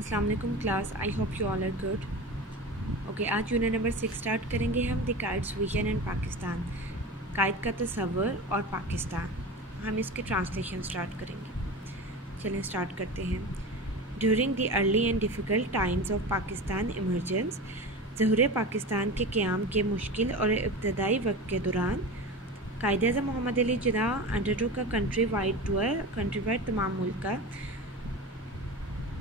अस्सलाम वालेकुम class, I hope you all are good. Okay, आज यूनिट नंबर 6 स्टार्ट करेंगे हम the Quaid's vision and Pakistan, Quaid का तस्वर और पाकिस्तान। हम इसके ट्रांसलेशन स्टार्ट करेंगे। चलें स्टार्ट करते हैं। During the early and difficult times of Pakistan emergence, ज़हूर पाकिस्तान के क़याम के मुश्किल और इब्तदाई वक्त के दौरान कायद-ए-आज़म मोहम्मद अली जिन्नाह अंडरटूक का कंट्री वाइड तमाम मुल्क का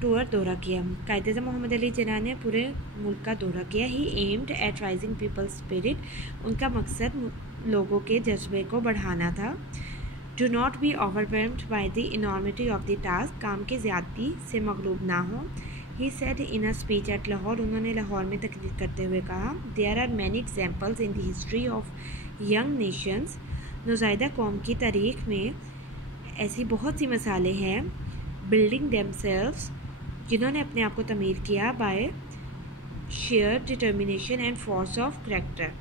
टूर दौरा किया। कायद-ए-आज़म मोहम्मद अली जिन्नाह ने पूरे मुल्क का दौरा किया। He aimed at raising people's spirit, उनका मकसद लोगों के जज्बे को बढ़ाना था। Do not be overwhelmed by the enormity of the task, काम की ज़्यादती से मगलूब ना हो। He said in a speech at Lahore, उन्होंने लाहौर में तकरीर करते हुए कहा, there are many examples in the history of young nations, नौज़ायदा कौम की तारीख़ में ऐसी बहुत सी मिसालें हैं, बिल्डिंग देमसेल्व्स, जिन्होंने अपने आप को तमीर किया, by sheer determination and force of character.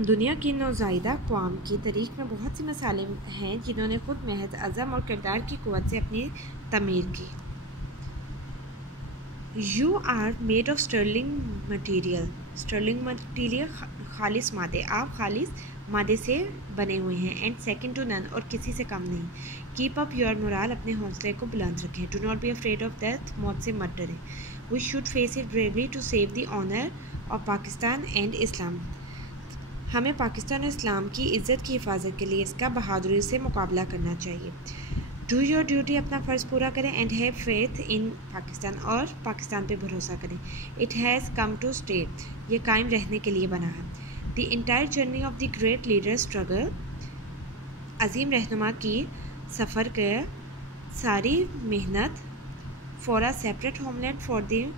दुनिया की नौज़ायदा कौम की तारीख़ में बहुत सी मिसालें हैं जिन्होंने खुद महज अज़म और किरदार की क़ुव्वत से अपनी तमीर की। You are made of sterling material, sterling material खालिस मादे, आप खालिस मादे से बने हुए हैं। एंड सेकंड टू नन, और किसी से कम नहीं। कीप अप योर मोराल, अपने हौसले को बुलंद रखें। Do not be afraid of death, मौत से मत डरें। We should face it bravely to save the honour of Pakistan and Islam, हमें पाकिस्तान और इस्लाम की इज़्ज़त की हिफाजत के लिए इसका बहादुरी से मुकाबला करना चाहिए। डू योर ड्यूटी, अपना फ़र्ज़ पूरा करें। And have faith in Pakistan, और पाकिस्तान पे भरोसा करें। It has come to stay, ये कायम रहने के लिए बना है। The entire journey of the great leader struggle, अजीम रहनुमा की सफ़र के सारी मेहनत। For a separate homeland for the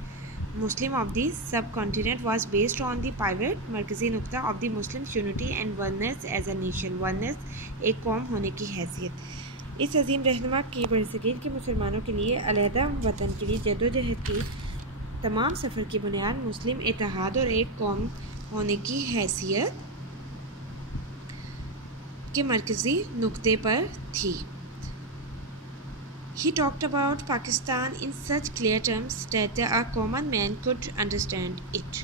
Muslim of the sub continent was based on the pivot, मरकज़ी नुक्ता of the Muslim unity and oneness as a nation, oneness एक कौम होने की हैसियत। इस अजीम रहनुमा की बरसगीर के मुसलमानों के लिए अलहदा वतन के लिए जदोजहद की तमाम सफ़र की बुनियाद मुस्लिम इत्तेहाद और एक कौम होने की हैसियत के मरकज़ी नुक्ते पर थी। He talked about Pakistan in such clear terms that a common man could understand it.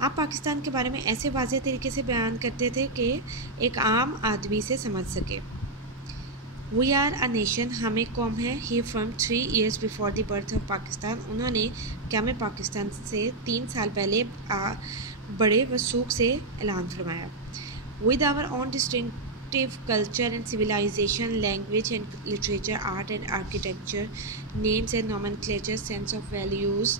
आप पाकिस्तान के बारे में ऐसे वाज़ेह तरीके से बयान करते थे कि एक आम आदमी से समझ सके। We are a nation, हम एक कौम है। He from 3 years before the birth of Pakistan, उन्होंने क़याम पाकिस्तान से 3 साल पहले बड़े वसूख से ऐलान फरमाया। With our own distinctive culture and civilization, language and literature, art and architecture, names and nomenclature, sense of values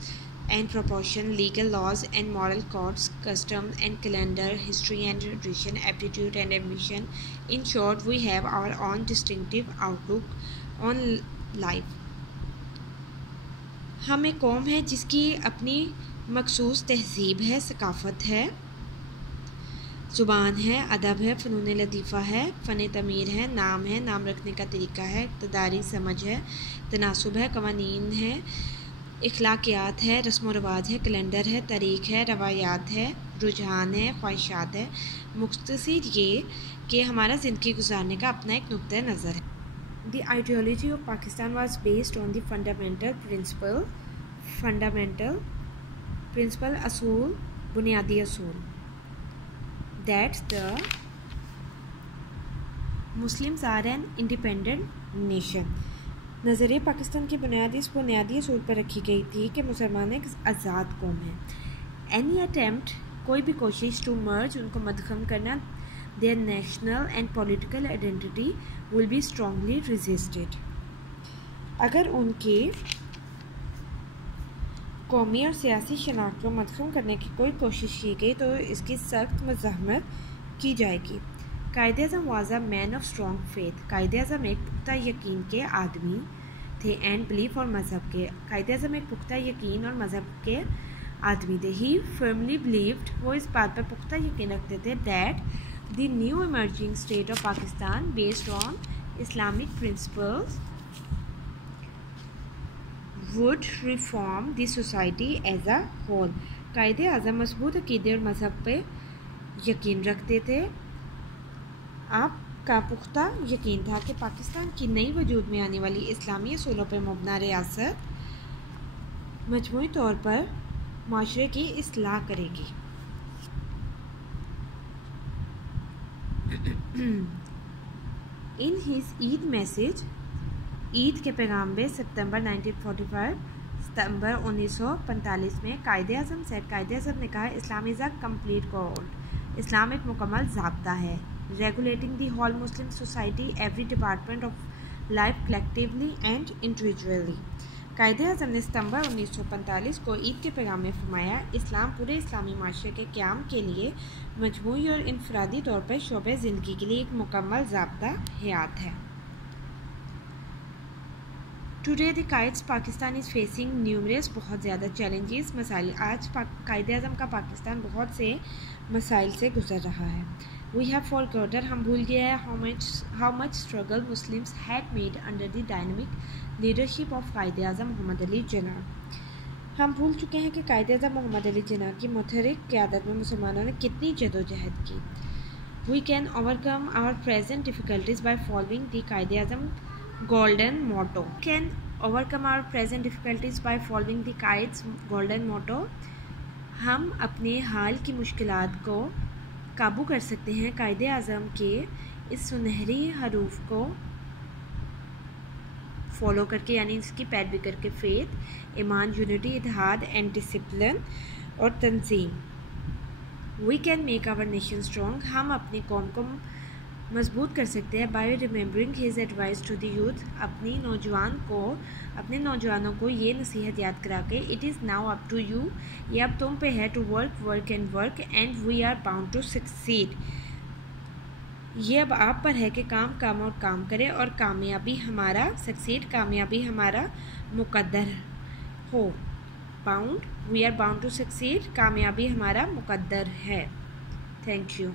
and proportion, legal laws and moral codes, customs and calendar, history and tradition, aptitude and ambition. In short, we have our own distinctive outlook on life. हम एक कौम है जिसकी अपनी मखसूस तहज़ीब है, सकाफ़त है, ज़ुबान है, अदब है, फ़नून लतीफ़ा है, फ़न तमीर है, नाम है, नाम रखने का तरीका है, इक़्तिदारी समझ है, तनासुब है, कवानीन है, इखलाकियात है, रस्म व रवाज है, कैलेंडर है, तारीख़ है, रवायात है, रुझान है, ख्वाहिशात है। मुख्तसर ये कि हमारा ज़िंदगी गुजारने का अपना एक नुक्ता नज़र है। The ideology of Pakistan was based on the fundamental principle असूल, बुनियादी असूल, that the Muslims are an independent nation. नज़रिए पाकिस्तान की बुनियादी इस बुनियादी असूल पर रखी गई थी कि मुसलमान एक आज़ाद कौम है। Any attempt, कोई भी कोशिश to merge, उनको मदखम करना, their national and political identity will be strongly resisted. अगर उनके कौमी और सियासी शनाख्त को मदखम करने की कोई कोशिश की गई तो इसकी सख्त मज़ाहमत की जाएगी। Quaid-e-Azam was a man of strong faith, Quaid-e-Azam एक पुख्ता यकीन के आदमी थे। एंड बिलीफ, और मज़हब के, कायद-ए-आज़म एक पुख्ता यकीन और मज़हब के आदमी थे। ही फर्मली बिलीव्ड, वो इस बात पर पुख्ता यकीन रखते थे, that the new emerging state of Pakistan based on Islamic principles would reform the society as a whole. Quaid-e-Azam मज़बूत अक़ीदे और मज़हब पे यकीन रखते थे। आपका पुख्ता यकीन था कि पाकिस्तान की नई वजूद में आने वाली इस्लामी असूलों पर मुबना रियासत مجموعی طور پر معاشرے کی اصلاح کرے گی۔ In his Eid message, عید کے پیغام میں ستمبر 1945 میں قائد اعظم نے کہا اسلام از اے کمپلیٹ کوڈ، اسلام ایک مکمل ضابطہ ہے، regulating the whole Muslim society every department of life collectively and individually. Quaid Azam نے ستمبر 1945 کو عید کے پیغام میں فرمایا اسلام پورے اسلامی معاشرے کے قیام کے لیے مجموعی اور انفرادی طور پر شعبۂ زندگی کے لیے ایک مکمل ضابطہ حیات ہے۔ Today the Quaid's Pakistan is facing numerous, بہت زیادہ چیلنجز، مسائل۔ آج قائد اعظم کا پاکستان بہت سے مسائل سے گزر رہا ہے۔ وی ہیو فارگوٹن، ہم بھول گئے ہیں how much struggle Muslims had made under the dynamic leadership of Quaid Azam محمد علی جناح۔ ہم بھول چکے ہیں کہ قائد اعظم محمد علی جناح کی متحرک قیادت میں مسلمانوں نے کتنی جدوجہد کی۔ We can overcome our present difficulties by following the Quaid Azam golden motto. Can overcome our present difficulties by following the Quaid's golden motto. ہم اپنے حال کی مشکلات کو قابو کر سکتے ہیں قائد اعظم کے اس سنہری حروف کو فالو کر کے، یعنی اس کی پیروی کر کے، فیتھ، ایمان، یونٹی، اتحاد اینڈ ڈسپلن اور تنظیم۔ We can make our nation strong, ہم اپنی قوم کو مضبوط کر سکتے ہیں by remembering his advice to the youth, اپنے نوجوانوں کو یہ نصیحت یاد کرا کے it is now up to you, یہ اب تم پہ ہے، to work and we are bound to succeed, یہ اب آپ پر ہے کہ کام اور کام کرے اور کامیابی ہمارا مقدر ہو۔ We are bound to succeed, کامیابی ہمارا مقدر ہے۔ Thank you.